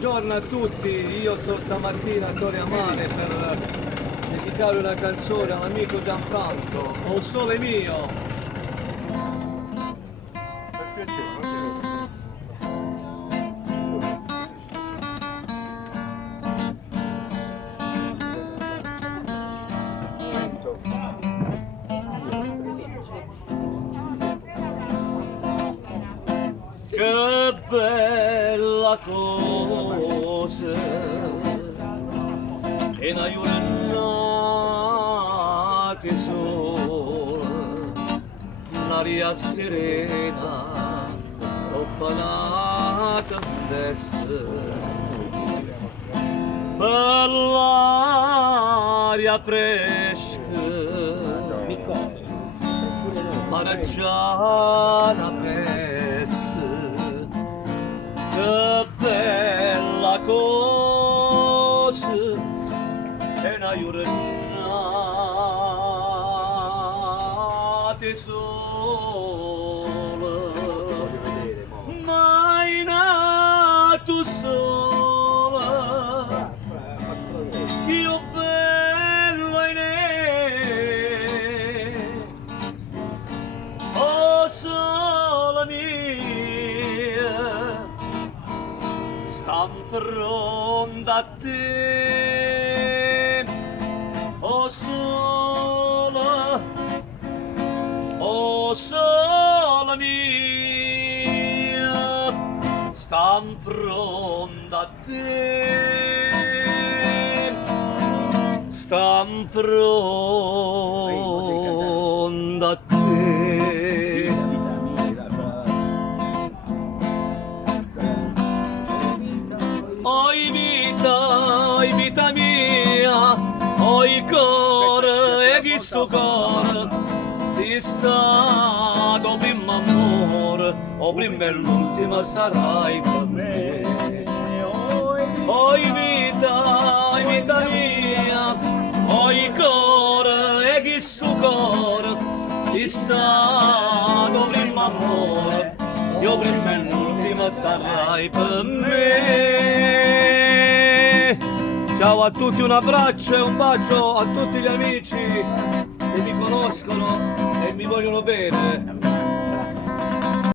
Buongiorno a tutti, io sono stamattina a Torre Amare per dedicare una canzone all'amico Gianfranco, O Sole Mio. Per piacere, Che bella cosa che una giornata sola, l'aria serena, troppo nata festa, per l'aria fresca, mareggiata festa. Che bella cosa è una giornata sola, mai nato sola, io bello in oh sola mia, stam pronta a te, oh sola mia, stam pronta a te, stam pronta a te. Oi vita mia, oi cuore e questo cuore si sta dopo primo amore, o prima e l'ultima sarai per me. Oi vita mia, oi cuore e questo cuore si sta dopo primo amore, io prima e l'ultima sarai per me. Ciao a tutti, un abbraccio e un bacio a tutti gli amici che mi conoscono e mi vogliono bene.